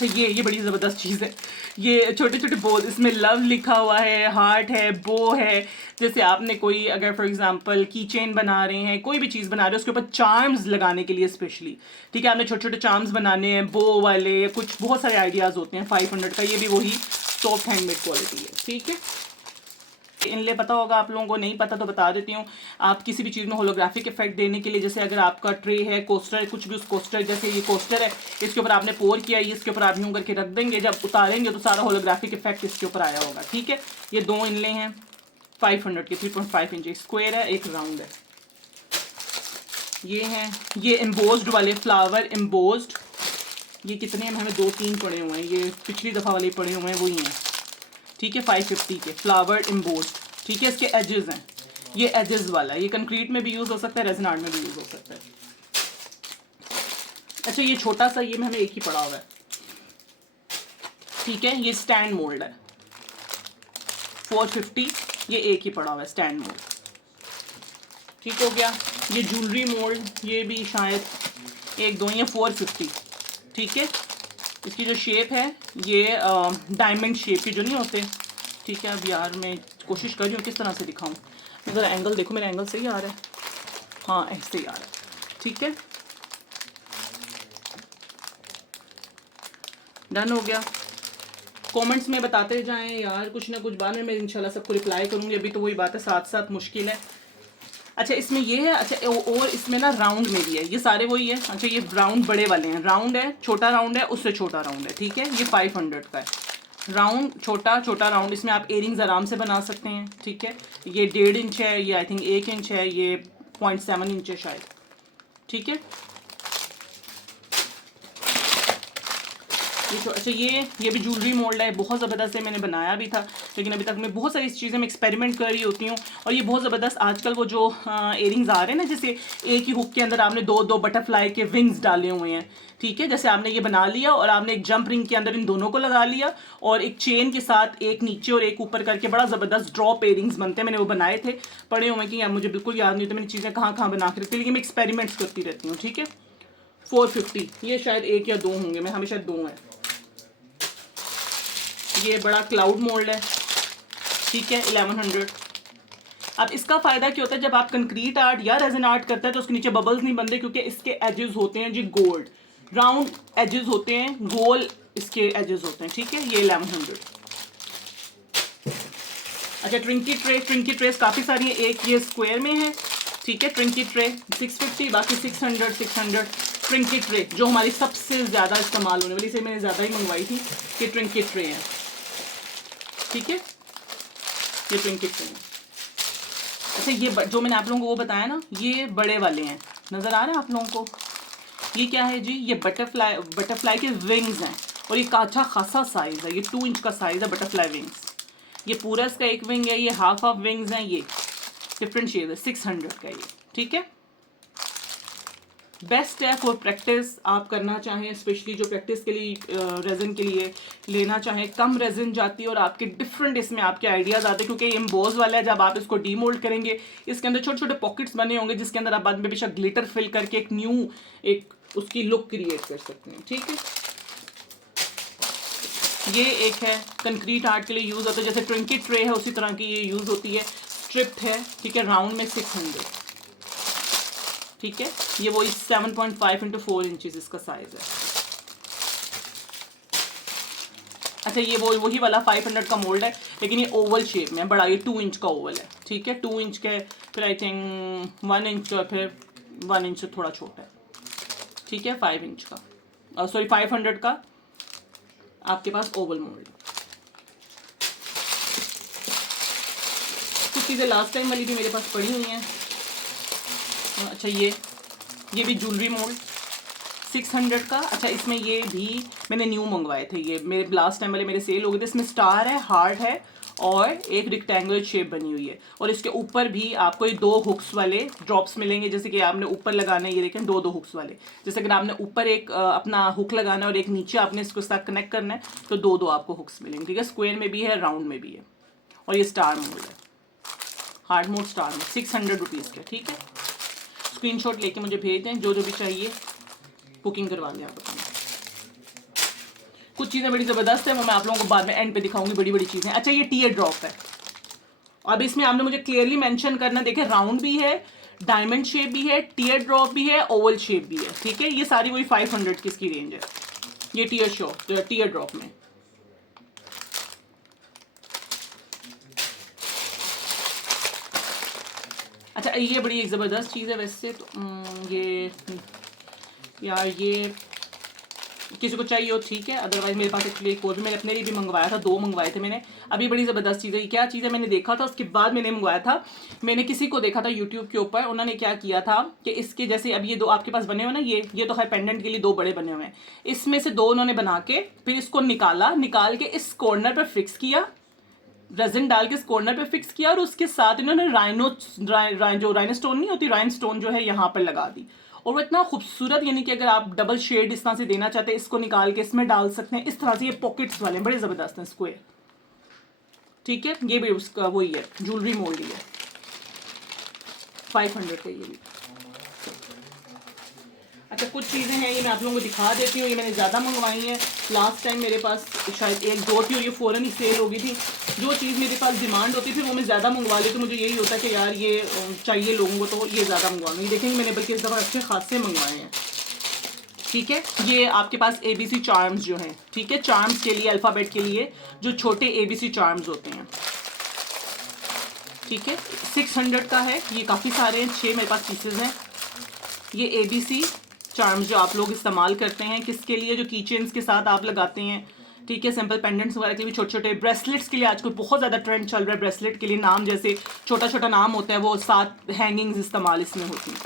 अच्छा ये बड़ी ज़बरदस्त चीज़ है, ये छोटे छोटे बोल, इसमें लव लिखा हुआ है, हार्ट है, बो है। जैसे आपने कोई अगर फॉर एग्जांपल की चेन बना रहे हैं, कोई भी चीज़ बना रहे हैं, उसके ऊपर चार्म्स लगाने के लिए स्पेशली, ठीक है, आपने छोटे छोटे चार्म्स बनाने हैं, बो वाले, कुछ बहुत सारे आइडियाज़ होते हैं। 500 का, ये भी वही सॉफ्ट हैंडमेड क्वालिटी है, ठीक है। इनले पता होगा आप लोगों को, नहीं पता तो बता देती हूँ। आप किसी भी चीज़ में होलोग्राफिक इफेक्ट देने के लिए, जैसे अगर आपका ट्रे है, कोस्टर है, कुछ भी, उस कोस्टर, जैसे ये कोस्टर है, इसके ऊपर आपने पोर किया, ये इसके ऊपर आप यूँ करके रख देंगे, जब उतारेंगे तो सारा होलोग्राफिक इफेक्ट इसके ऊपर आया होगा, ठीक है। ये 2 इनले हैं 500 के, 3.5 इंच, स्क्वायर है, एक राउंड है। ये हैं, ये एम्बोज्ड वाले फ्लावर एम्बोज्ड, ये कितने हैं, हमें 2-3 पड़े हुए हैं, ये पिछली दफ़ा वाले पड़े हुए हैं, वही हैं, ठीक है। 550 के फ्लावर एम्बोज्ड, ठीक है। इसके एजेस हैं, ये एजेस वाला है, ये कंक्रीट में भी यूज़ हो सकता है, रेजिन आर्ट में भी यूज़ हो सकता है। अच्छा ये छोटा सा, ये में हमें एक ही पड़ा हुआ है, ठीक है। ये स्टैंड मोल्ड है 450, ये एक ही पड़ा हुआ है स्टैंड मोल्ड, ठीक हो गया। ये ज्वेलरी मोल्ड, ये भी शायद 1-2 ये 450, ठीक है। इसकी जो शेप है ये डायमंड शेप की जो नहीं होते, ठीक है। अब यार मैं कोशिश कर रही हूँ किस तरह से दिखाऊँ, ज़रा एंगल देखो, मेरा एंगल सही आ रहा है, हाँ ऐसे ही आ रहा है, ठीक है। डन हो गया। कमेंट्स में बताते जाएं यार, कुछ ना कुछ, बाद में मैं इंशाल्लाह सबको रिप्लाई करूँगी, अभी तो वही बात है, साथ साथ मुश्किल है। अच्छा इसमें ये है, अच्छा और इसमें ना राउंड में भी है, ये सारे वही है। अच्छा ये राउंड बड़े वाले हैं, राउंड है, छोटा राउंड है, उससे छोटा राउंड है, ठीक है। ये 500 का है, राउंड, छोटा छोटा राउंड। इसमें आप एयरिंग्स आराम से बना सकते हैं, ठीक है। ये 1.5 इंच है, ये आई थिंक 1 इंच है, ये 0.7 इंच है शायद, ठीक है। ये अच्छा ये भी ज्वेलरी मोल्ड है, बहुत ज़बरदस्त है, मैंने बनाया भी था, लेकिन अभी तक मैं बहुत सारी चीज़ें में एक्सपेरिमेंट कर रही होती हूँ। और ये बहुत ज़बरदस्त आजकल वो जो एयरिंग्स आ रहे हैं ना, जैसे एक ही हुक के अंदर आपने 2 बटरफ्लाई के विंग्स डाले हुए हैं, ठीक है। जैसे आपने ये बना लिया और आपने एक जंप रिंग के अंदर इन दोनों को लगा लिया, और एक चेन के साथ एक नीचे और एक ऊपर करके बड़ा ज़बरदस्त ड्रॉप एयरिंग्स बनते हैं। मैंने वो बनाए थे, पड़े हुए कि यार मुझे बिल्कुल याद नहीं होता मैंने चीज़ें कहाँ कहाँ बना के रखती, लेकिन मैं एक्सपेरिमेंट्स करती रहती हूँ, ठीक है। 450, ये शायद 1 या 2 होंगे, मैं हमेशा 2 हैं। ये बड़ा क्लाउड मोल्ड है, ठीक है, 1100। अब इसका फ़ायदा क्या होता है, जब आप कंक्रीट आर्ट या रेजिन आर्ट करते हैं तो उसके नीचे बबल्स नहीं बनते, क्योंकि इसके एजेस होते हैं जी गोल्ड, राउंड एजेस होते हैं, गोल इसके एजेस होते हैं, ठीक है। ये 1100। अच्छा ट्रिंकी ट्रेस काफ़ी सारी है, एक ये स्क्वायर में है, ठीक है। ट्रिंकी ट्रे 650, बाकी 600 ट्रिंकी ट्रे जो हमारी सबसे ज़्यादा इस्तेमाल होने वाली, इसे मैंने ज़्यादा ही मंगवाई थी, कि ट्रिंकी ट्रे है, ठीक है। ये ट्रिंकेट ट्रे है। अच्छा ये जो मैंने आप लोगों को वो बताया ना, ये बड़े वाले हैं, नज़र आ रहा है आप लोगों को। ये क्या है जी, ये बटरफ्लाई के विंग्स हैं, और ये का अच्छा खासा साइज़ है, ये 2 इंच का साइज़ है बटरफ्लाई विंग्स। ये पूरा इसका एक विंग है, ये हाफ विंग्स हैं, ये डिफरेंट शेप है, 600 का ये, ठीक है। बेस्ट है फॉर प्रैक्टिस, आप करना चाहें, स्पेशली जो प्रैक्टिस के लिए रेजिन के लिए लेना चाहें, कम रेजिन जाती है और आपके डिफरेंट इसमें आपके आइडियाज़ आते हैं, क्योंकि ये एम्बोज वाला है। जब आप इसको डीमोल्ड करेंगे, इसके अंदर छोटे छोटे पॉकेट्स बने होंगे, जिसके अंदर आप बाद में बेशक ग्लिटर फिल करके एक न्यू एक उसकी लुक क्रिएट कर सकते हैं, ठीक है। ये एक है कंक्रीट आर्ट के लिए यूज़ होता है, जैसे ट्रिंकेट ट्रे है उसी तरह की ये यूज़ होती है, स्ट्रिप्ड है, ठीक है, राउंड में 600, ठीक है। ये वही 7.5 × 4 इंचेस इसका साइज है। अच्छा ये वही वाला 500 का मोल्ड है, लेकिन ये ओवल शेप में बड़ा, ये 2 इंच का ओवल है, ठीक है। 2 इंच के, फिर आई थिंक 1 इंच का, फिर 1 इंच से थोड़ा छोटा है, ठीक है। 5 इंच का, सॉरी 500 का आपके पास ओवल मोल्ड। कुछ चीज़ें लास्ट टाइम वाली भी मेरे पास पड़ी हुई हैं। अच्छा ये भी ज्वेलरी मोल्ड 600 का। अच्छा इसमें ये भी मैंने न्यू मंगवाए थे, ये मेरे लास्ट टाइम वाले मेरे सेल हो गए थे। इसमें स्टार है, हार्ट है, और एक रेक्टेंगुलर शेप बनी हुई है, और इसके ऊपर भी आपको ये 2 हुक्स वाले ड्रॉप्स मिलेंगे, जैसे कि आपने ऊपर लगाना है, ये देखें 2 हुक्स वाले, जैसे कि आपने ऊपर एक अपना हुक लगाना है और एक नीचे आपने इसको साथ कनेक्ट करना है, तो 2 आपको हुक्स मिलेंगे, ठीक है। स्क्वायर में भी है, राउंड में भी है, और ये स्टार मोल्ड है, hard mode star mode, 600 rupees का, ठीक है। स्क्रीनशॉट लेके मुझे भेज दें, जो भी चाहिए बुकिंग करवा दें आप अपनी। कुछ चीज़ें बड़ी ज़बरदस्त है, वो मैं आप लोगों को बाद में एंड पे दिखाऊंगी, बड़ी बड़ी चीज़ें। अच्छा ये टीयर ड्रॉप है। अब इसमें आपने मुझे क्लियरली मेंशन करना, देखे राउंड भी है, डायमंड शेप भी है, टीयर ड्रॉप भी है, ओवल शेप भी है, ठीक है। ये सारी वही 500 की इसकी रेंज है, ये टीयर ड्रॉप में। अच्छा ये बड़ी एक ज़बरदस्त चीज़ है वैसे तो, ये यार ये किसी को चाहिए हो ठीक है, अदरवाइज मेरे पास एक्चुअली एक और भी मैंने अपने लिए भी मंगवाया था, 2 मंगवाए थे मैंने। अभी बड़ी ज़बरदस्त चीज़ है, क्या चीज़ है मैंने देखा था उसके बाद मैंने मंगवाया था। मैंने किसी को देखा था यूट्यूब के ऊपर, उन्होंने क्या किया था कि इसके जैसे अब ये 2 आपके पास बने हुए ना, ये तो खैर पेंडेंट के लिए 2 बड़े बने हुए हैं, इसमें से 2 उन्होंने बना के फिर इसको निकाल के इस कॉर्नर पर फिक्स किया, रेजिन डाल के इस कॉर्नर पे फिक्स किया, और उसके साथ इन्होंने जो राइनोस्टोन नहीं होती, राइनस्टोन जो है यहाँ पर लगा दी। और वो इतना खूबसूरत, यानी कि अगर आप डबल शेड इस तरह से देना चाहते हैं, इसको निकाल के इसमें डाल सकते हैं इस तरह से। ये पॉकेट्स वाले बड़े ज़बरदस्त हैं स्क्वायर, ठीक है। ये भी उसका वही है, ज्वेलरी मोल्ड ही है, 500 का ये भी। अच्छा कुछ चीज़ें हैं ये मैं आप लोगों को दिखा देती हूँ, ये मैंने ज़्यादा मंगवाई हैं। लास्ट टाइम मेरे पास शायद 1-2 थी और ये फ़ौरन ही सेल हो गई थी। जो चीज़ मेरे पास डिमांड होती थी वो मैं ज़्यादा मंगवा ली, तो मुझे यही होता है कि यार ये चाहिए लोगों को, तो ये ज़्यादा मंगवाऊंगी। देखेंगे मैंने बल्कि इस दफ़ा अच्छे खासे मंगवाए हैं, ठीक है। ये आपके पास ABC चार्म्स जो हैं, ठीक है, चार्म्स के लिए, अल्फ़ाबेट के लिए जो छोटे ABC चार्म्स होते हैं, ठीक है। 600 का है ये, काफ़ी सारे हैं, 6 मेरे पास पीसेज हैं। ये ABC चार्म्स जो आप लोग इस्तेमाल करते हैं किसके लिए, जो की चेन्स के साथ आप लगाते हैं, ठीक है। सिंपल पेंडेंट्स वगैरह के लिए, छोटे छोटे ब्रेसलेट्स के लिए आजकल बहुत ज़्यादा ट्रेंड चल रहा है। ब्रेसलेट के लिए नाम जैसे छोटा छोटा नाम होता है, वो 7 हैंगिंग्स इस्तेमाल इसमें होती हैं,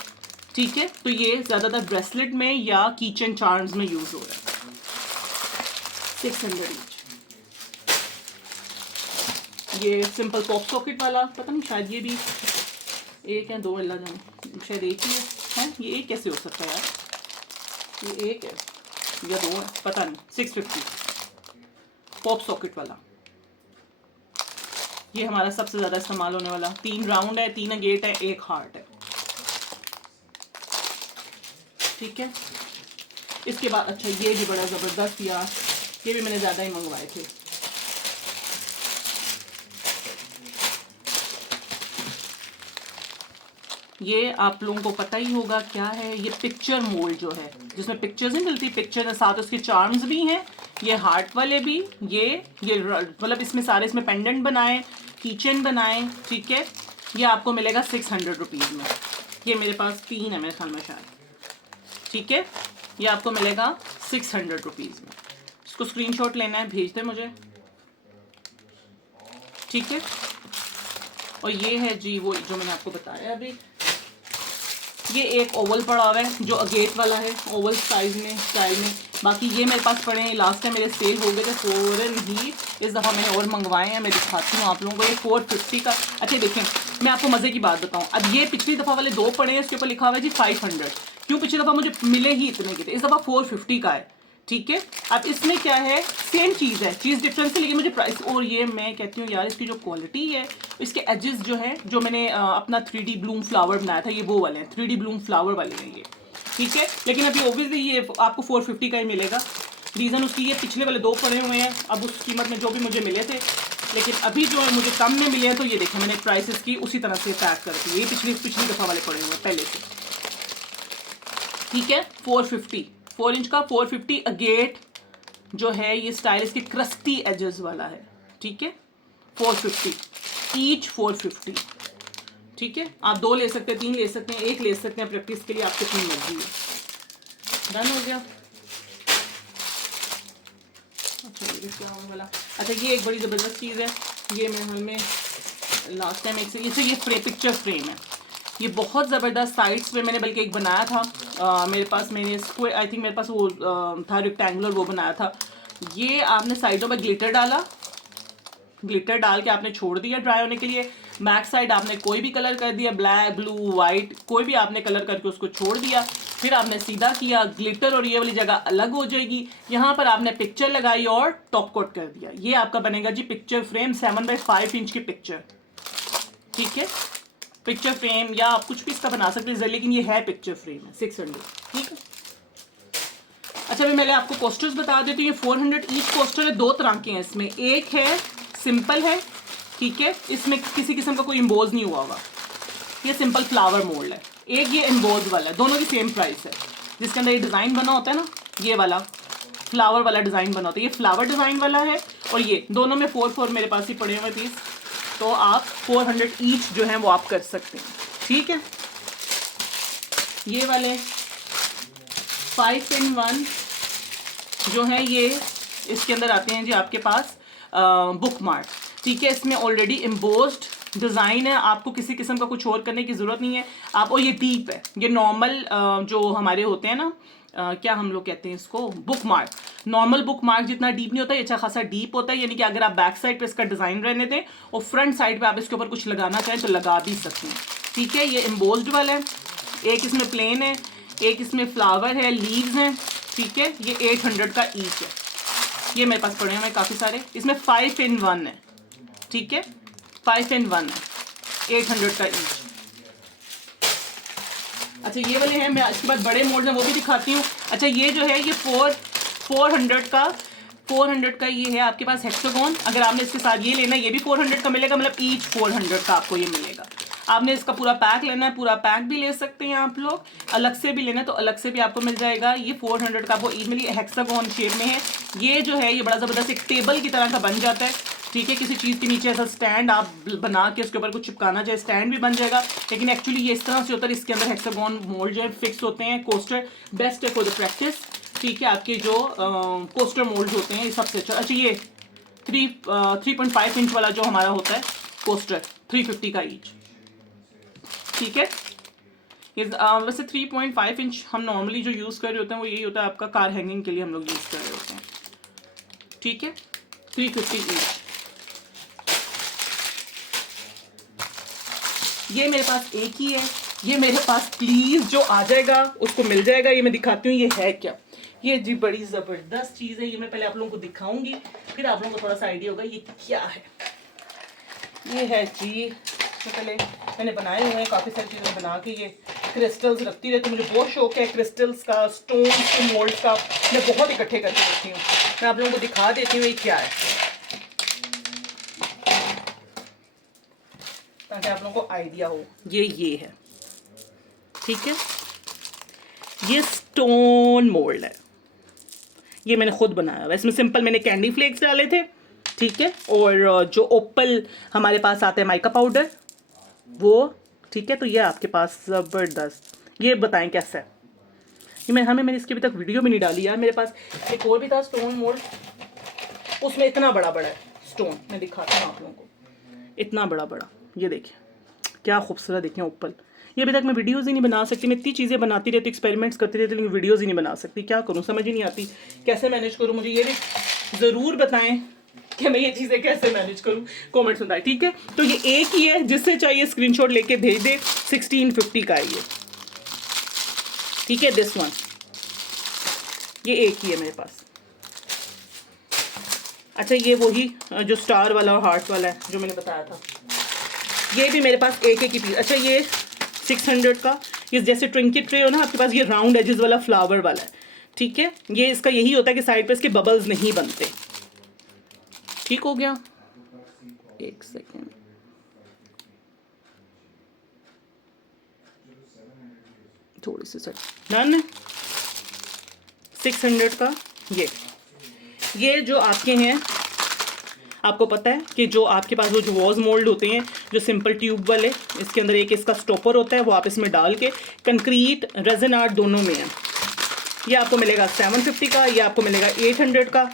ठीक है। तो ये ज़्यादातर ब्रेसलेट में या कीचेन चार्म्स में यूज़ हो रहा है। 600 ईच। ये सिंपल पॉप सॉकेट वाला, पता नहीं शायद ये भी एक है 2, अल्लाह जाने, शायद एक ही है। ये एक कैसे हो सकता है यार, ये एक है या 2 है, पता नहीं। 650 पॉप सॉकेट वाला, ये हमारा सबसे ज़्यादा इस्तेमाल होने वाला। 3 राउंड है, 3 अगेट है, 1 हार्ट है, ठीक है। इसके बाद अच्छा ये भी बड़ा ज़बरदस्त यार, ये भी मैंने ज़्यादा ही मंगवाए थे। ये आप लोगों को पता ही होगा क्या है, ये पिक्चर मोल्ड जो है, जिसमें पिक्चर्स नहीं मिलती, पिक्चर के साथ उसके चार्म्स भी हैं, ये हार्ट वाले भी, ये मतलब इसमें सारे इसमें पेंडेंट बनाए, कीचेन बनाए, ठीक है। ये आपको मिलेगा 600 रुपीज़ में। ये मेरे पास 3 है मेरे ख्याल में शायद, ठीक है। ये आपको मिलेगा 600 रुपीज़ में। इसको स्क्रीनशॉट लेना है, भेज दे मुझे, ठीक है। और ये है जी वो जो मैंने आपको बताया अभी, ये एक ओवल पड़ा हुआ है जो अगेट वाला है, ओवल साइज में, स्टाइल में। बाकी ये मेरे पास पड़े हैं, लास्ट टाइम मेरे सेल हो गए थे फ़ौरन ही, इस दफ़ा मैंने और मंगवाए हैं, मैं दिखाती हूँ आप लोगों को। ये 450 का। अच्छा देखें मैं आपको मज़े की बात बताऊँ, अब ये पिछली दफ़ा वाले 2 पड़े हैं, उसके ऊपर लिखा हुआ है जी 500। क्यों, पिछली दफ़ा मुझे मिले ही इतने के थे, इस दफ़ा 450 का है, ठीक है। अब इसमें क्या है, सेम चीज़ है, चीज़ डिफरेंस है, लेकिन मुझे प्राइस, और ये मैं कहती हूँ यार इसकी जो क्वालिटी है, इसके एजेस जो है, जो मैंने अपना 3D ब्लूम फ्लावर बनाया था, ये वो वाले हैं, 3D ब्लूम फ्लावर वाले हैं ये, ठीक है। लेकिन अभी ओबियसली ये आपको 450 का ही मिलेगा। रीज़न उसकी ये पिछले वाले 2 पड़े हुए हैं, अब उस कीमत में जो भी मुझे मिले थे, लेकिन अभी जो मुझे कम में मिले हैं, तो ये देखें मैंने प्राइसेस की उसी तरह से पैक कर दी, ये पिछली दफ़ा वाले पड़े हुए हैं पहले से, ठीक है। 450, 4 इंच का 450 अगेट जो है, ये स्टाइल इसके क्रस्टी एजेस वाला है, ठीक है। 450 ईच, 450, ठीक है। आप 2 ले सकते हैं, 3 ले सकते हैं, 1 ले सकते हैं, प्रैक्टिस के लिए आपकी अपनी मर्जी है। डन हो गया। अच्छा ये क्या होने वाला, अच्छा ये एक बड़ी ज़बरदस्त चीज़ है, ये मेरे हाल में लास्ट टाइम ये पिक्चर फ्रेम है, ये बहुत ज़बरदस्त। साइड्स पे मैंने बल्कि एक बनाया था, मेरे पास मैंने स्क्वायर, आई थिंक मेरे पास वो था रेक्टेंगुलर, वो बनाया था। ये आपने साइडों में ग्लिटर डाला, ग्लिटर डाल के आपने छोड़ दिया ड्राई होने के लिए। बैक साइड आपने कोई भी कलर कर दिया, ब्लैक, ब्लू, वाइट, कोई भी आपने कलर करके उसको छोड़ दिया। फिर आपने सीधा किया, ग्लिटर और ये वाली जगह अलग हो जाएगी। यहाँ पर आपने पिक्चर लगाई और टॉप कोट कर दिया। ये आपका बनेगा जी पिक्चर फ्रेम, 7x5 इंच की पिक्चर, ठीक है। पिक्चर फ्रेम या आप कुछ भी इसका बना सकते हैं, लेकिन ये है पिक्चर फ्रेम है, 600, ठीक है। अच्छा मैं मैंने आपको कोस्टर्स बता देती हूँ। ये 400 ईच कोस्टर है, 2 तरह के हैं इसमें। एक है सिंपल है, ठीक है, इसमें किसी किस्म का कोई इम्बोज नहीं हुआ होगा, ये सिंपल फ्लावर मोल्ड है। एक ये इम्बोज वाला है, दोनों की सेम प्राइस है। जिसके अंदर ये डिज़ाइन बना होता है ना, ये वाला फ्लावर वाला डिज़ाइन बना होता है, ये फ्लावर डिज़ाइन वाला है। और ये दोनों में 4 मेरे पास ही पड़े हुए पीस, तो आप 400 ईच जो है वो आप कर सकते हैं, ठीक है। ये वाले 5 in 1 जो है ये इसके अंदर आते हैं जी आपके पास बुक मार्क, ठीक है। इसमें ऑलरेडी एम्बोस्ड डिज़ाइन है, आपको किसी किस्म का कुछ और करने की ज़रूरत नहीं है आप। और ये डीप है, ये नॉर्मल जो हमारे होते हैं ना क्या हम लोग कहते हैं इसको, book mark. Normal book mark जितना डीप नहीं होता, ये अच्छा खासा डीप होता है। यानी कि अगर आप बैक साइड पे इसका डिज़ाइन रहने दें और फ्रंट साइड पे आप इसके ऊपर कुछ लगाना चाहें तो लगा भी सकते हैं, ठीक है। ये एम्बोस्ड वाला है, एक इसमें प्लेन है, एक इसमें फ्लावर है, लीव्स हैं, ठीक है। ये 800 का ईच है, ये मेरे पास पड़े हुए हैं काफ़ी सारे। इसमें 5 in 1 है, ठीक है, 5 in 1 है, 800 का ईच। अच्छा ये वाले हैं, मैं इसके बाद बड़े मोल्ड हैं वो भी दिखाती हूँ। अच्छा ये जो है ये 400 का ये है आपके पास हेक्सागोन। अगर आपने इसके साथ ये लेना है, ये भी 400 का मिलेगा, मतलब ईच 400 का आपको ये मिलेगा। आपने इसका पूरा पैक लेना है, पूरा पैक भी ले सकते हैं आप लोग, अलग से भी लेना है तो अलग से भी आपको मिल जाएगा। ये 400 का आपको ईच मिली, हेक्सागोन शेप में है। ये जो है ये बड़ा ज़बरदस्त एक टेबल की तरह का बन जाता है, ठीक है। किसी चीज़ के नीचे ऐसा स्टैंड आप बना के उसके ऊपर कुछ चिपकाना चाहे, स्टैंड भी बन जाएगा। लेकिन एक्चुअली ये इस तरह से होता है, इसके अंदर हेक्सागोन मोल्ड जो है फिक्स होते हैं। कोस्टर बेस्ट है फॉर द प्रैक्टिस, ठीक है। आपके जो कोस्टर मोल्ड होते हैं ये सबसे अच्छा। ये 3.5 इंच वाला जो हमारा होता है कोस्टर, 350 का ईच, ठीक है। ये वैसे 3.5 इंच हम नॉर्मली जो यूज़ कर रहे होते हैं वो यही होता है आपका, कार हैंगिंग के लिए हम लोग यूज़ कर रहे होते हैं, ठीक है। 350 ईच। ये मेरे पास एक ही है, ये मेरे पास प्लीज़ जो आ जाएगा उसको मिल जाएगा। ये मैं दिखाती हूँ ये है क्या। ये जी बड़ी ज़बरदस्त चीज़ है, ये मैं पहले आप लोगों को दिखाऊंगी, फिर आप लोगों को थोड़ा सा आइडिया होगा ये क्या है। ये है जी, पहले मैंने बनाए हुए हैं काफ़ी सारी चीज़ें बना के, ये क्रिस्टल्स रखती रहती हूँ, मुझे बहुत शौक है क्रिस्टल्स का, स्टोन्स के मोल्ड का, मैं बहुत इकट्ठे करके रखती हूँ। मैं आप लोगों को दिखा देती हूँ ये क्या है, ताकि आप लोगों को आइडिया हो। ये है, ठीक है, ये स्टोन मोल्ड है, ये मैंने खुद बनाया हुआ। इसमें सिंपल मैंने कैंडी फ्लेक्स डाले थे, ठीक है, और जो ओपल हमारे पास आता है माइका पाउडर वो, ठीक है। तो ये आपके पास ज़बरदस्त, ये बताएं कैसा है। ये मैंने इसकी अभी तक वीडियो भी नहीं डाली यार। मेरे पास एक और भी था स्टोन मोल्ड, उसमें इतना बड़ा बड़ा है स्टोन, मैं दिखाता हूँ आप लोगों को, इतना बड़ा बड़ा, ये देखिए क्या खूबसूरत, देखें ओपल। ये अभी तक मैं वीडियोज़ ही नहीं बना सकती, मैं इतनी चीज़ें बनाती रहती, एक्सपेरिमेंट्स करती रहती, लेकिन वीडियोज़ ही नहीं बना सकती। क्या करूँ, समझ ही नहीं आती कैसे मैनेज करूँ। मुझे ये भी ज़रूर बताएं कि मैं ये चीज़ें कैसे मैनेज करूँ, कमेंट्स में बताएं, ठीक है। तो ये एक ही है, जिससे चाहिए स्क्रीनशॉट लेके भेज दे। 1650 का है ये, ठीक है, दिस वन, ये एक ही है मेरे पास। अच्छा ये वही जो स्टार वाला और हार्ट वाला है जो मैंने बताया था, ये भी मेरे पास एक ही पीस। अच्छा ये 600 का, ये जैसे ट्रिंकेट ट्रे हो ना आपके पास, ये राउंड एजेस वाला फ्लावर वाला है, ठीक है। ये इसका यही होता है कि साइड पे इसके बबल्स नहीं बनते, ठीक हो गया। एक सेकेंड, थोड़ी सी सेट डन है। 600 का ये जो आपके हैं, आपको पता है कि जो आपके पास वो जो वॉज मोल्ड होते हैं जो सिंपल ट्यूब वाले, इसके अंदर एक इसका स्टॉपर होता है, वो आप इसमें डाल के, कंक्रीट रेज़न आर्ट दोनों में है। ये आपको मिलेगा 750 का, ये आपको मिलेगा 800 का।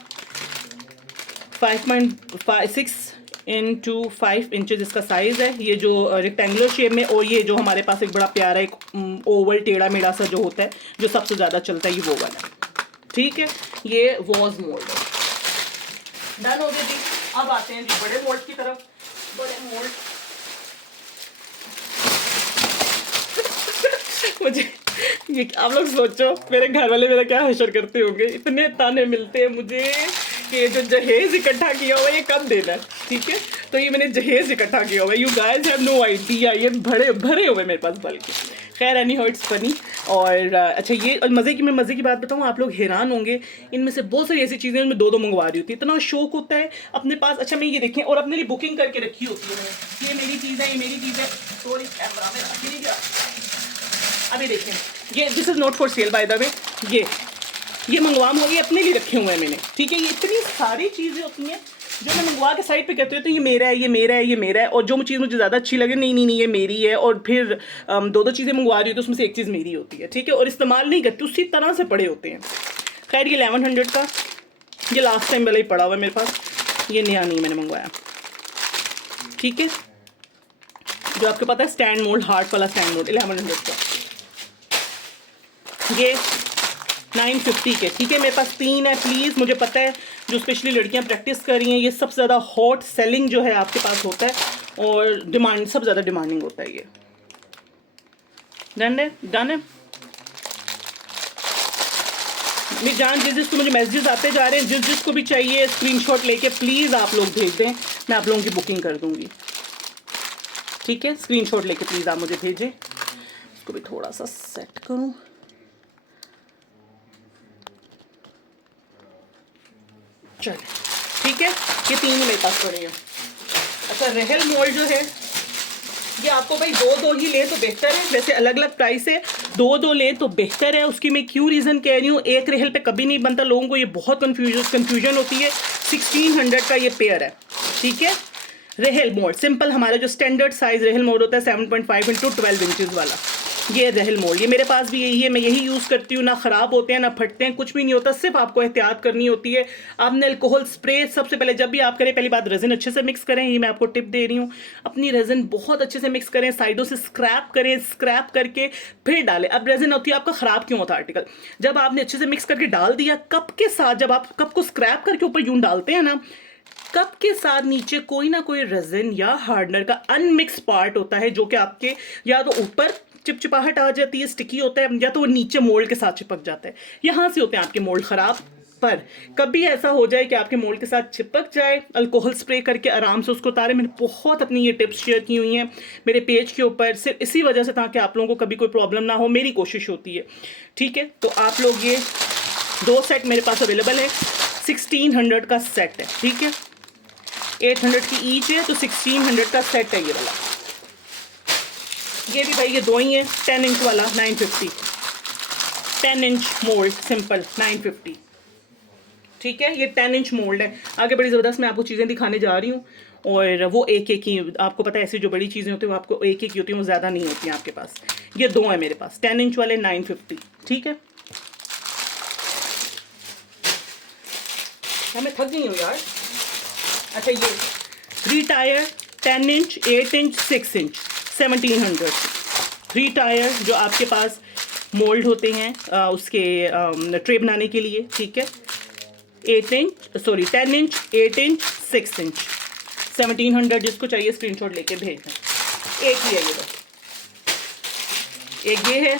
5.6 into 5 इंचेस इसका साइज़ है, ये जो रेक्टेंगुलर शेप में। और ये जो हमारे पास एक बड़ा प्यारा एक ओवल टेढ़ा मेढ़ा सा जो होता है जो सबसे ज़्यादा चलता है, ये वो वाला, ठीक है। ये वॉज मोल्ड है, डन हो गया जी। अब आते हैं जी बड़े मोल्ड की तरफ। बड़े मोल्ड मुझे ये आप लोग सोचो मेरे घर वाले मेरा क्या हशर करते होंगे, इतने ताने मिलते हैं मुझे कि जो जहेज इकट्ठा किया हुआ है ये कब देना है, ठीक है। तो ये मैंने जहेज इकट्ठा किया हुआ है, you guys have no idea, ये भरे भरे हुए मेरे पास बल्कि। खैर एनी हाउ इट्स फनी। और अच्छा ये और मैं मज़े की बात बताऊँ, आप लोग हैरान होंगे, इनमें से बहुत सारी ऐसी चीज़ें मैं दो मंगवा रही होती है, इतना शौक होता है अपने पास। अच्छा मैं ये देखें, और अपने लिए बुकिंग करके रखी होती है मैंने, ये मेरी चीज़ है, ये मेरी चीज़ है, सॉरी कैमरा में रखी नहीं गया। अभी देखें, ये this is not for sale by the way, ये मंगवा ये अपने लिए रखे हुए हैं मैंने, ठीक है। ये इतनी सारी चीज़ें होती हैं जो मैं मंगवा के साइड पे कहते हैं तो ये मेरा है, ये मेरा है, ये मेरा है, और जो चीज़ मुझे ज़्यादा अच्छी लगे, नहीं नहीं नहीं ये मेरी है, और फिर दो चीज़ें मंगवा रही हो तो उसमें से एक चीज़ मेरी होती है, ठीक है, और इस्तेमाल नहीं करती, उसी तरह से पड़े होते हैं। खैर ये 1100 का, ये लास्ट टाइम वाला ही पड़ा हुआ है मेरे पास, ये नया नहीं मैंने मंगवाया, ठीक है। जो आपको पता है स्टैंड मोल्ड, हार्ट वाला स्टैंड मोल्ड 1100 का, ये 950 के, ठीक है। मेरे पास 3 है, प्लीज़ मुझे पता है जो स्पेशली लड़कियां प्रैक्टिस कर रही हैं, ये सबसे ज़्यादा हॉट सेलिंग जो है आपके पास होता है, और डिमांड सबसे ज़्यादा डिमांडिंग होता है। ये डन है, डन है मेरी जान। जिसको मुझे मैसेजेस आते जा रहे हैं, जिसको भी चाहिए स्क्रीनशॉट लेके प्लीज़ आप लोग भेज दें, मैं आप लोगों की बुकिंग कर दूँगी, ठीक है। स्क्रीनशॉट लेके प्लीज़ आप मुझे भेजें। इसको भी थोड़ा सा सेट करूँ, चल ठीक है। ये 3 ही मेरे पास पड़े हैं। अच्छा रहल मोल्ड जो है ये आपको भाई दो ही ले तो बेहतर है, वैसे अलग अलग प्राइस है, दो ले तो बेहतर है। उसकी मैं क्यों रीज़न कह रही हूँ, एक रहल पे कभी नहीं बनता, लोगों को ये बहुत कन्फ्यूजन होती है। 1600 का ये पेयर है, ठीक है। रहल मोल्ड सिंपल, हमारा जो स्टैंडर्ड साइज रहल मोल्ड होता है 7.5 × 12 इंचज़ वाला, ये रहल मोल्ड, ये मेरे पास भी यही है, मैं यही यूज़ करती हूँ। ना ख़राब होते हैं ना फटते हैं, कुछ भी नहीं होता, सिर्फ आपको एहतियात करनी होती है। आपने अल्कोहल स्प्रे सबसे पहले जब भी आप करें, पहली बात रेजिन अच्छे से मिक्स करें, ये मैं आपको टिप दे रही हूँ। अपनी रेजिन बहुत अच्छे से मिक्स करें, साइडों से स्क्रैप करें, स्क्रैप करके फिर डालें। अब रेजिन होती है आपका ख़राब क्यों होता है आर्टिकल, जब आपने अच्छे से मिक्स करके डाल दिया, कप के साथ जब आप कप को स्क्रैप करके ऊपर यूं डालते हैं ना, कप के साथ नीचे कोई ना कोई रेजिन या हार्डनर का अनमिक्स पार्ट होता है, जो कि आपके या तो ऊपर चिपचिपाहट आ जाती है, स्टिकी होता है, या तो वो नीचे मोल्ड के साथ चिपक जाता है। यहाँ से होते हैं आपके मोल्ड ख़राब। पर कभी ऐसा हो जाए कि आपके मोल्ड के साथ चिपक जाए, अल्कोहल स्प्रे करके आराम से उसको उतारें। मैंने बहुत अपनी ये टिप्स शेयर की हुई हैं मेरे पेज के ऊपर, सिर्फ इसी वजह से, ताकि आप लोगों को कभी कोई प्रॉब्लम ना हो, मेरी कोशिश होती है, ठीक है। तो आप लोग ये 2 सेट मेरे पास अवेलेबल है, 1600 का सेट है, ठीक है। 800 की ईच है, तो 1600 का सेट है ये वाला। ये भी भाई ये 2 ही है, 10 इंच वाला 950, 10 इंच मोल्ड सिंपल 950, ठीक है। ये 10 इंच मोल्ड है। आगे बड़ी ज़बरदस्त मैं आपको चीज़ें दिखाने जा रही हूँ, और वो एक ही, आपको पता है ऐसी जो बड़ी चीज़ें होती हैं वो आपको एक ही होती हैं, वो ज़्यादा नहीं होती हैं आपके पास। ये 2 है मेरे पास, 10 इंच वाले 950, ठीक है। मैं थक गई हूँ यार। अच्छा ये 3 tyre 10 inch, 8 inch, 6 inch 1700, 3 tyre जो आपके पास मोल्ड होते हैं उसके ट्रे बनाने के लिए, ठीक है। 10 इंच, 8 इंच, 6 इंच 1700, जिसको चाहिए स्क्रीनशॉट लेके भेज दें। एक ही है ये बस, एक ये है।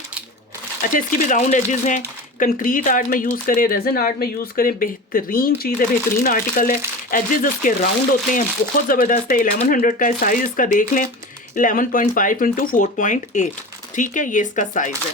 अच्छा इसकी भी राउंड एजेस हैं, कंक्रीट आर्ट में यूज़ करें, रेजिन आर्ट में यूज़ करें, बेहतरीन चीज़ है, बेहतरीन आर्टिकल है। एजेस इसके राउंड होते हैं, बहुत ज़बरदस्त है। 1100 का साइज़ इसका देख लें, 11.5 × 4.8, ठीक है, ये इसका साइज़ है,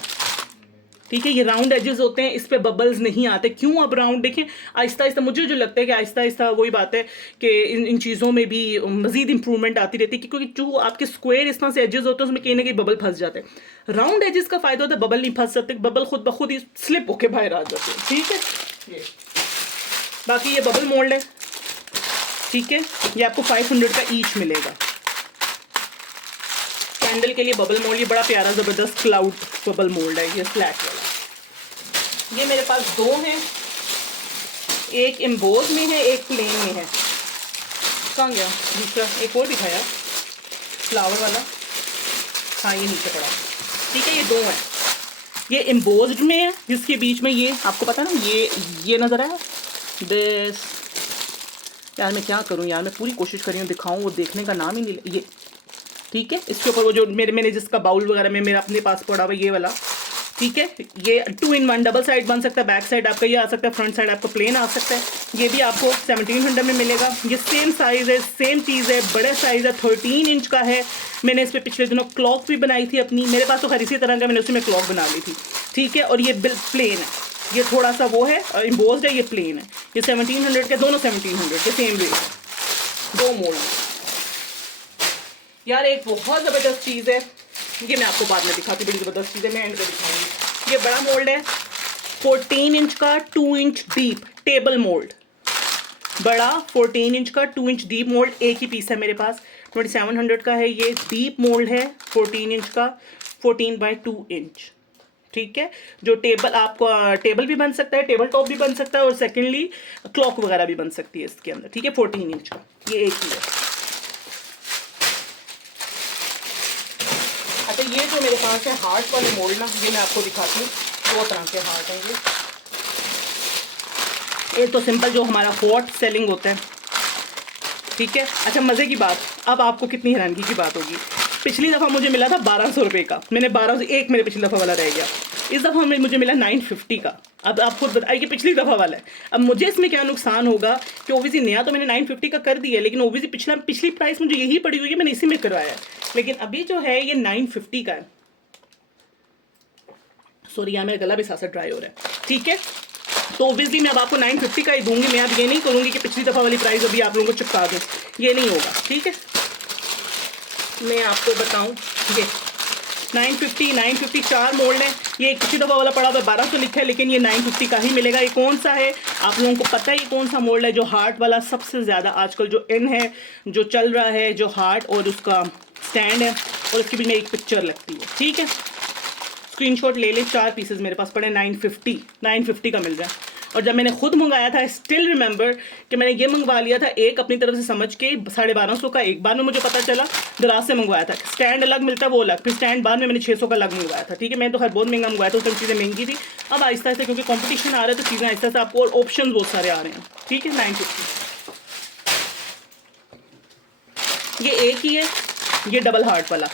ठीक है। ये राउंड एजेस होते हैं, इस पे बबल्स नहीं आते। क्यों अब राउंड देखें, आहिस्ता आहिस्ता मुझे जो लगता है कि आहिस्ता आहिस्ता वही बात है कि इन चीज़ों में भी मज़ीद इंप्रूवमेंट आती रहती है, क्योंकि जो आपके स्क्वायर इस तरह से एजेस होते हैं उसमें कहीं ना कहीं बबल फंस जाते हैं। राउंड एजेस का फ़ायदा होता है बबल नहीं फंस सकते, बबल खुद ब खुद ही स्लिप होके बाहर आ जाते हैं, ठीक है। ये बाकी ये बबल मोल्ड है, ठीक है। ये आपको 500 का ईच मिलेगा। कैंडल के लिए बबल मोल्ड, ये बड़ा प्यारा ज़बरदस्त क्लाउड बबल मोल्ड है, ये फ्लैट वाला। ये मेरे पास 2 हैं, एक एम्बोज में है, एक प्लेन में है। कहाँ गया दूसरा, एक और दिखाया फ्लावर वाला, हाँ ये नीचे पड़ा, ठीक है। ये 2 हैं, ये एम्बोज्ड में है, जिसके बीच में ये आपको पता है ना, ये नज़र आया दिस। यार मैं क्या करूँ यार, मैं पूरी कोशिश कर रही हूँ दिखाऊँ, वो देखने का नाम ही नहीं, ये ठीक है। इसके ऊपर वो जो मैंने जिसका बाउल वगैरह में मेरा अपने पास पड़ा हुआ ये वाला, ठीक है, ये 2 in 1 डबल साइड बन सकता है, बैक साइड आपका ये आ सकता है, फ्रंट साइड आपका प्लेन आ सकता है। ये भी आपको 1700 में मिलेगा। ये सेम साइज़ है, सेम चीज़ है, बड़े साइज़ है, 13 इंच का है। मैंने इस पर पिछले दिनों क्लॉक भी बनाई थी अपनी, मेरे पास तो खैर इसी तरह का मैंने उसी में क्लॉक बना ली थी। ठीक है, और ये प्लेन है, ये थोड़ा सा वो है इम्बोस्ड है, ये प्लेन है। ये 1700 के, दोनों 1700 के सेम रेट है, दो मोल्ड। यार एक बहुत ज़बरदस्त चीज़ है, ये मैं आपको बाद में दिखाती, बड़ी ज़बरदस्त चीज़ है, मैं एंड पे दिखाऊंगी। ये बड़ा मोल्ड है, 14 इंच का 2 इंच डीप टेबल मोल्ड। बड़ा 14 इंच का 2 इंच डीप मोल्ड, एक ही पीस है मेरे पास, 2700 का है। ये डीप मोल्ड है 14 इंच का, 14/2 इंच। ठीक है, जो टेबल आपको टेबल भी बन सकता है, टेबल टॉप भी बन सकता है, और सेकेंडली क्लॉक वगैरह भी बन सकती है इसके अंदर। ठीक है, 14 इंच का ये एक ही है। अच्छा, ये जो मेरे पास है हार्ट वाले मोल्ड ना, ये मैं आपको दिखाती हूँ। दो तरह के हार्ट हैं ये। एक तो सिंपल जो हमारा हॉट सेलिंग होता है, ठीक है। अच्छा, मज़े की बात, अब आपको कितनी हैरानगी की बात होगी, पिछली दफ़ा मुझे मिला था 1200 रुपये का, मैंने 1200 एक मेरे पिछली दफ़ा वाला रह गया, इस दफ़ा मुझे मिला 950 का। अब आप खुद बताइए कि पिछली दफ़ा वाला है, अब मुझे इसमें क्या नुकसान होगा कि ओबियसली नया तो मैंने 950 का कर दिया, लेकिन ओबियसली पिछली प्राइस मुझे यही पड़ी हुई है, मैंने इसी में करवाया है। लेकिन अभी जो है ये 950 का है। सॉरी, यहाँ मेरा गला भी साथ ड्राई हो रहा है। ठीक है, तो ओबियसली मैं अब आपको 950 का ही दूंगी। मैं अब ये नहीं करूँगी कि पिछली दफ़ा वाली प्राइस अभी आप लोगों को चिपका दूँ, ये नहीं होगा। ठीक है, मैं आपको बताऊँ, ये 950 4 मोल्ड है। ये एक पिछली दफ़ा वाला पड़ा हुआ 1200 लिखा है, लेकिन ये 950 का ही मिलेगा। ये कौन सा है आप लोगों को पता है, ये कौन सा मोल्ड है जो हार्ट वाला सबसे ज़्यादा आजकल जो इन है, जो चल रहा है, जो हार्ट और उसका स्टैंड है, और उसकी भी में एक पिक्चर लगती है। ठीक है, स्क्रीनशॉट ले लें, 4 पीसेस मेरे पास पड़े, 950 का मिल जाए। और जब मैंने खुद मंगाया था, स्टिल रिमेंबर कि मैंने ये मंगवा लिया था एक अपनी तरफ से समझ के 1250 का, एक बार में मुझे पता चला, दराज से मंगवाया था। स्टैंड अलग मिलता है, वो अलग, फिर स्टैंड बाद में मैंने 600 का अलग मंगवाया था। ठीक है, मैं तो हर बहुत महंगा मंगवाया था, उस टाइम चीज़ें महंगी थी। अब आहिस्ता आहिस्ता क्योंकि कॉम्पिटिशन आ रहा है तो चीज़ें आहिस्ता आहिस्ता आपको और ऑप्शन बहुत सारे आ रहे हैं। ठीक है, 950 ये एक ही है। ये डबल हार्ट वाला,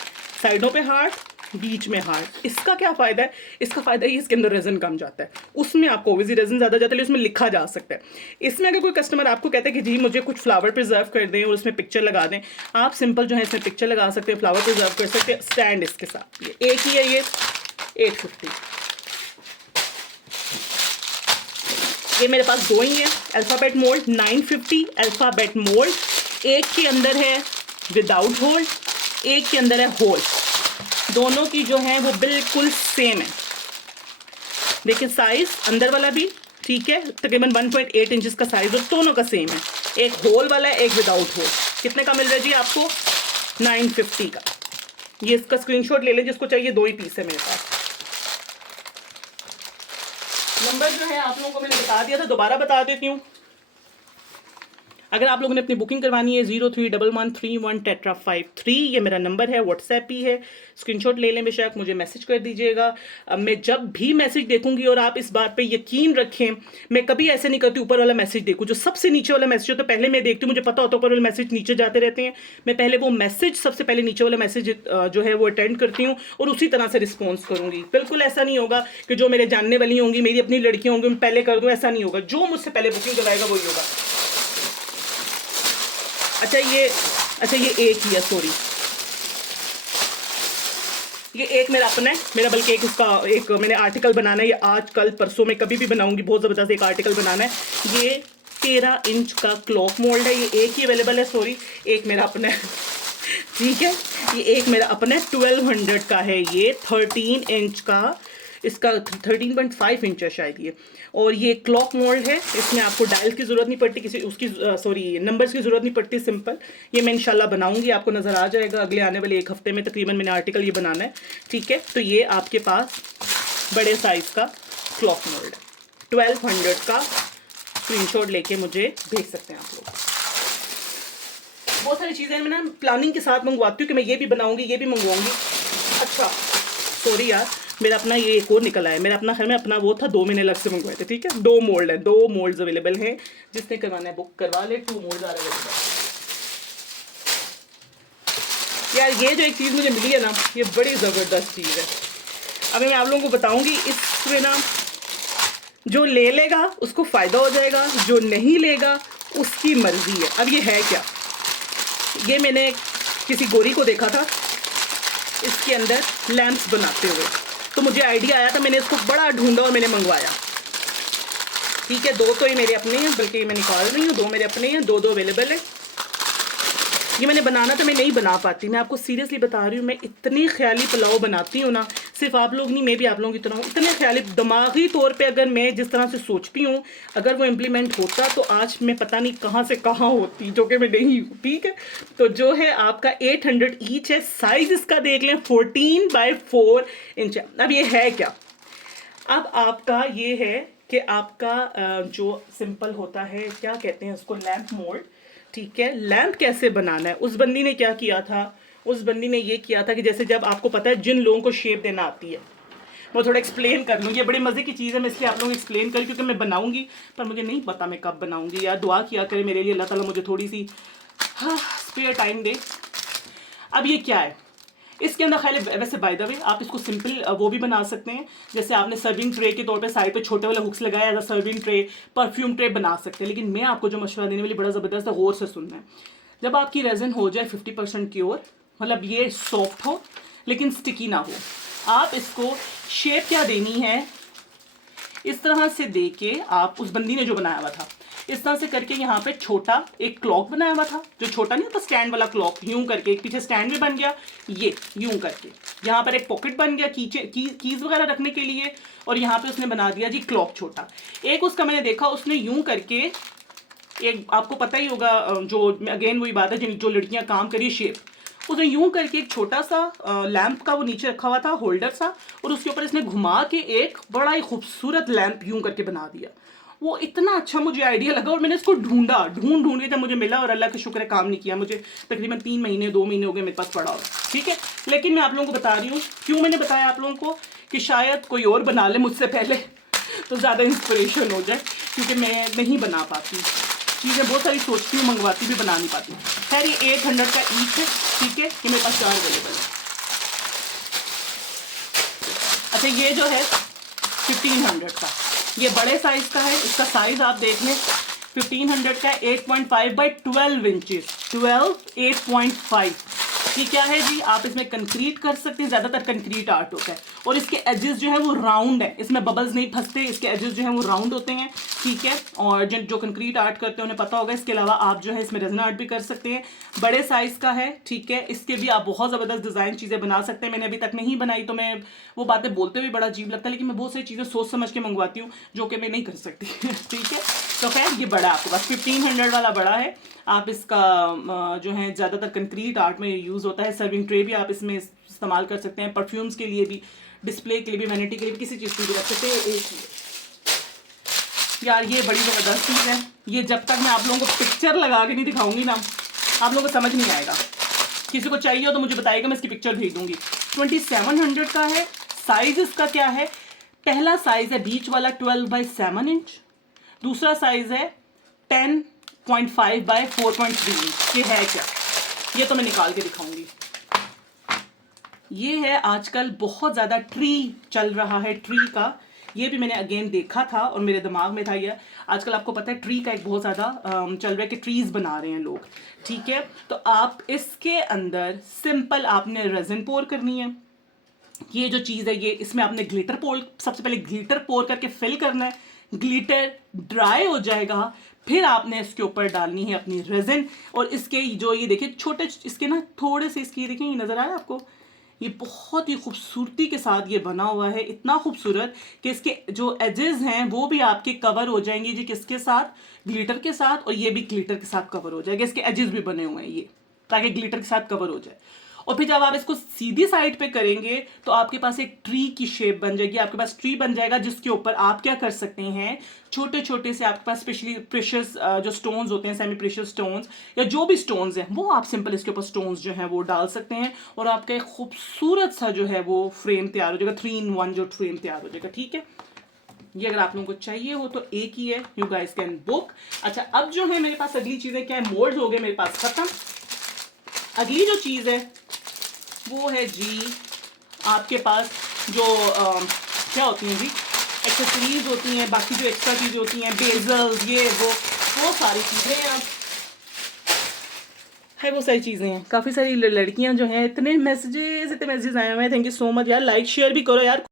साइडों पे हार्ट, बीच में हार्ट। इसका क्या फ़ायदा है, इसका फ़ायदा ये इसके अंदर रेजन कम जाता है, उसमें आपको ओबियसली रेजन ज़्यादा जाता है, उसमें लिखा जा सकता है। इसमें अगर कोई कस्टमर आपको कहता है कि जी मुझे कुछ फ्लावर प्रिजर्व कर दें और उसमें पिक्चर लगा दें, आप सिंपल जो है इसमें पिक्चर लगा सकते हैं, फ्लावर प्रिजर्व कर सकते हैं, स्टैंड इसके साथ। ये एक ही है, ये 850। ये मेरे पास दो ही है, अल्फ़ाबेट मोल्ड 950 अल्फ़ाबेट मोल्ड। एक के अंदर है विदाउट होल, एक के अंदर है होल। दोनों की जो है वो बिल्कुल सेम है। देखिए साइज अंदर वाला भी ठीक है, तकरीबन 1.8 इंचेस का साइज, और दोनों का सेम है। एक होल वाला है, एक विदाउट होल। कितने का मिल रहा है जी आपको? 950 का। ये इसका स्क्रीनशॉट ले लें जिसको चाहिए, दो ही पीस है मेरे पास। नंबर जो है आप लोगों को मैंने बता दिया था, दोबारा बता देती हूँ। अगर आप लोगों ने अपनी बुकिंग करवानी है 031131 ये मेरा नंबर है, व्हाट्सएप ही है, स्क्रीनशॉट ले लें बेशक, मुझे मैसेज कर दीजिएगा। अब मैं जब भी मैसेज देखूंगी, और आप इस बात पे यकीन रखें, मैं कभी ऐसे नहीं करती ऊपर वाला मैसेज देखूँ, जो सबसे नीचे वाला मैसेज होता है पहले मैं देखती हूँ। मुझे पता होता है ऊपर वाले मैसेज नीचे जाते रहते हैं, मैं पहले वो मैसेज सबसे पहले नीचे वाला मैसेज जो है वो अटेंड करती हूँ और उसी तरह से रिस्पॉन्स करूँगी। बिल्कुल ऐसा नहीं होगा कि जो मेरे जानने वाली होंगी, मेरी अपनी लड़कियाँ होंगी, मैं पहले कर दूँ, ऐसा नहीं होगा। जो मुझसे पहले बुकिंग करवाएगा वही होगा। अच्छा ये एक ही है, सॉरी, ये एक मेरा अपना है, मेरा बल्कि एक उसका एक मैंने आर्टिकल बनाना है, ये आज कल परसों में कभी भी बनाऊंगी, बहुत ज़बरदस्त एक आर्टिकल बनाना है। ये 13 इंच का क्लॉक मोल्ड है, ये एक ही अवेलेबल है, सॉरी, एक मेरा अपना है। ठीक है, ये एक मेरा अपना है, 1200 का है। ये 13 इंच का, इसका 13.5 इंच है शायद ये, और ये क्लॉक मोल्ड है। इसमें आपको डायल की ज़रूरत नहीं पड़ती, किसी उसकी सॉरी नंबर्स की ज़रूरत नहीं पड़ती, सिंपल। ये मैं इंशाल्लाह बनाऊंगी, आपको नज़र आ जाएगा अगले आने वाले एक हफ्ते में तकरीबन। मैंने आर्टिकल ये बनाना है, ठीक है। तो ये आपके पास बड़े साइज़ का क्लॉक मोल्ड है, 1200 का। स्क्रीनशॉट लेके मुझे भेज सकते हैं आप लोग। बहुत सारी चीज़ें मैं ना प्लानिंग के साथ मंगवाती हूँ कि मैं ये भी बनाऊंगी, ये भी मंगवाऊंगी। अच्छा सॉरी यार, मेरा अपना ये एक और निकल आया, मेरा अपना खैर में अपना वो था, 2 महीने अलग से मंगवाए थे। ठीक है, 2 मोल्ड है, 2 मोल्ड्स अवेलेबल हैं, जिसने करवाना है बुक करवा ले। 2 मोल्ड्स आ रहे हैं यार। ये जो एक चीज़ मुझे मिली है ना, ये बड़ी ज़बरदस्त चीज़ है। अभी मैं आप लोगों को बताऊंगी इसमें ना, जो ले लेगा उसको फ़ायदा हो जाएगा, जो नहीं लेगा उसकी मर्ज़ी है। अब ये है क्या, ये मैंने किसी गोरी को देखा था इसके अंदर लैंप्स बनाते हुए, तो मुझे आइडिया आया था, मैंने इसको बड़ा ढूंढा और मैंने मंगवाया। ठीक है, 2 तो ये मेरे अपने हैं, बल्कि मैं निकाल रही हूँ, 2 मेरे अपने हैं, 2 अवेलेबल है। ये मैंने बनाना तो मैं नहीं बना पाती, मैं आपको सीरियसली बता रही हूँ, मैं इतनी ख्याली पुलाव बनाती हूँ ना, सिर्फ आप लोग नहीं, मैं भी आप लोगों की तरह हूँ, इतने ख्याली दिमागी तौर पे अगर मैं जिस तरह से सोचती हूँ, अगर वो इम्प्लीमेंट होता तो आज मैं पता नहीं कहाँ से कहाँ होती, जो कि मैं नहीं हूँ। ठीक है, तो जो है आपका 800 ईच है, साइज इसका देख लें 14x4 इंच। अब ये है क्या, अब आपका ये है कि आपका जो सिंपल होता है, क्या कहते हैं उसको, लैंप मोल्ड। ठीक है, लैंप कैसे बनाना है, उस बंदी ने क्या किया था, उस बंदी ने ये किया था कि जैसे जब आपको पता है जिन लोगों को शेप देना आती है, मैं थोड़ा एक्सप्लेन कर लूँ, ये बड़े मज़े की चीज़ है, मैं इसलिए आप लोगों को एक्सप्लेन कर, क्योंकि मैं बनाऊंगी पर मुझे नहीं पता मैं कब बनाऊंगी। यार दुआ किया करे मेरे लिए, अल्लाह ताला मुझे थोड़ी सी स्पेयर टाइम दे। अब ये क्या है, इसके अंदर खाली, वैसे बाय द वे आप इसको सिंपल वो भी बना सकते हैं, जैसे आपने सर्विंग ट्रे के तौर पे साइड पे छोटे वाले हुक्स लगाया, as a serving tray, perfume tray बना सकते हैं। लेकिन मैं आपको जो मशवरा देने वाली बड़ा ज़बरदस्त है, गौर से सुनना है। जब आपकी रेजन हो जाए 50% क्योर, मतलब ये सॉफ्ट हो लेकिन स्टिकी ना हो, आप इसको शेप क्या देनी है, इस तरह से दे के, आप उस बंदी ने जो बनाया हुआ था इस तरह से करके, यहाँ पे छोटा एक क्लॉक बनाया हुआ था, जो छोटा नहीं होता स्टैंड वाला क्लॉक, यूं करके एक पीछे स्टैंड भी बन गया, ये यूं करके यहाँ पर एक पॉकेट बन गया कीज वगैरह रखने के लिए, और यहाँ पे उसने बना दिया जी क्लॉक छोटा। एक उसका मैंने देखा उसने यूं करके, एक आपको पता ही होगा, जो अगेन वही बात है जिन जो लड़कियां काम करिए शेप, उसने यूं करके एक छोटा सा लैंप का वो नीचे रखा हुआ था होल्डर सा, और उसके ऊपर इसने घुमा के एक बड़ा ही खूबसूरत लैंप यूं करके बना दिया। वो इतना अच्छा मुझे आइडिया लगा, और मैंने इसको ढूंढ के जब मुझे मिला, और अल्लाह का शुक्र है काम नहीं किया, मुझे तकरीबन 3 महीने 2 महीने हो गए मेरे पास पड़ा हो। ठीक है, लेकिन मैं आप लोगों को बता रही हूँ, क्यों मैंने बताया आप लोगों को, कि शायद कोई और बना ले मुझसे पहले तो ज़्यादा इंस्पिरेशन हो जाए, क्योंकि मैं नहीं बना पाती चीज़ें, बहुत सारी सोचती हूँ, मंगवाती भी, बना नहीं पाती। खैर ये 800 का ईच है। ठीक है, ये मेरे पास 4 अवेलेबल है। अच्छा, ये जो है 1500 का, ये बड़े साइज का है, इसका साइज आप देख लें 1500 का 8.5 बाई 12 इंचेस, 12 8.5। ये क्या है जी, आप इसमें कंक्रीट कर सकते हैं, ज़्यादातर कंक्रीट आर्ट होता है, और इसके एजेस जो है वो राउंड है, इसमें बबल्स नहीं फंसते, इसके एजेस जो है वो राउंड होते हैं। ठीक है, और जो कंक्रीट आर्ट करते हैं उन्हें पता होगा। इसके अलावा आप जो है इसमें रेजन आर्ट भी कर सकते हैं, बड़े साइज़ का है। ठीक है, इसके भी आप बहुत ज़बरदस्त डिज़ाइन चीज़ें बना सकते हैं। मैंने अभी तक नहीं बनाई, तो मैं वो बातें बोलते हुए बड़ा अजीब लगता है, लेकिन मैं बहुत सारी चीज़ें सोच समझ के मंगवाती हूँ, जो कि मैं नहीं कर सकती। ठीक है, तो खैर ये बड़ा आपके पास 1500 वाला बड़ा है। आप इसका जो है ज़्यादातर कंक्रीट आर्ट में यूज़ होता है। सर्विंग ट्रे भी आप इसमें इस्तेमाल कर सकते हैं, परफ्यूम्स के लिए भी, डिस्प्ले के लिए भी, वैनिटी के लिए भी, किसी चीज़ के लिए रख सकते हैं। यार ये बड़ी ज़बरदस्त चीज़ है, ये जब तक मैं आप लोगों को पिक्चर लगा के नहीं दिखाऊंगी ना, आप लोगों को समझ नहीं आएगा। किसी को चाहिए हो तो मुझे बताइएगा, मैं इसकी पिक्चर भेज दूंगी। 2700 का है। साइज़ इसका क्या है, पहला साइज़ है बीच वाला 12 बाई 7 इंच, दूसरा साइज़ है 10.5 बाई 4.3 इंच। ये है क्या, ये तो मैं निकाल के दिखाऊंगी। ये है आजकल बहुत ज़्यादा ट्री चल रहा है, ट्री का, ये भी मैंने अगेन देखा था और मेरे दिमाग में था। ये आजकल आपको पता है ट्री का एक बहुत ज़्यादा चल रहा है कि ट्रीज़ बना रहे हैं लोग। ठीक है, तो आप इसके अंदर सिंपल आपने रेजिन पोर करनी है। ये जो चीज़ है, ये इसमें आपने ग्लिटर पोर, सबसे पहले ग्लिटर पोर करके फिल करना है। ग्लिटर ड्राई हो जाएगा, फिर आपने इसके ऊपर डालनी है अपनी रेजिन, और इसके जो ये देखिए छोटे, इसके ना थोड़े से, इसकी देखिए ये नज़र आया आपको, ये बहुत ही खूबसूरती के साथ ये बना हुआ है, इतना खूबसूरत कि इसके जो एजेस हैं वो भी आपके कवर हो जाएंगे जी, किसके साथ, ग्लिटर के साथ, और ये भी ग्लिटर के साथ कवर हो जाएगा। इसके एजेस भी बने हुए हैं ये, ताकि ग्लिटर के साथ कवर हो जाए। और फिर जब आप इसको सीधी साइड पे करेंगे तो आपके पास एक ट्री की शेप बन जाएगी, आपके पास ट्री बन जाएगा, जिसके ऊपर आप क्या कर सकते हैं, छोटे छोटे से आपके पास स्पेशली प्रेशियस जो स्टोन्स होते हैं, सेमी प्रेशियस स्टोन्स या जो भी स्टोन्स हैं, वो आप सिंपल इसके ऊपर स्टोन्स जो हैं वो डाल सकते हैं, और आपका एक खूबसूरत सा जो है वो फ्रेम तैयार हो जाएगा, 3-in-1 जो फ्रेम तैयार हो जाएगा। ठीक है, ये अगर आप लोगों को चाहिए हो तो एक ही है, यू गाइस कैन बुक। अच्छा, अब जो है मेरे पास अगली चीज़ें क्या है, मोल्ड हो गए मेरे पास खत्म। अगली जो चीज़ है वो है जी आपके पास जो क्या होती हैं जी, एक्सेसरीज होती हैं, बाकी जो एक्स्ट्रा चीज़ें होती हैं, बेजल्स, ये वो सारी चीज़ें हैं है, वो सारी चीज़ें हैं। काफ़ी सारी लड़कियां जो हैं, इतने मैसेजेस आए हुए हैं, थैंक यू सो मच यार, लाइक शेयर भी करो यार।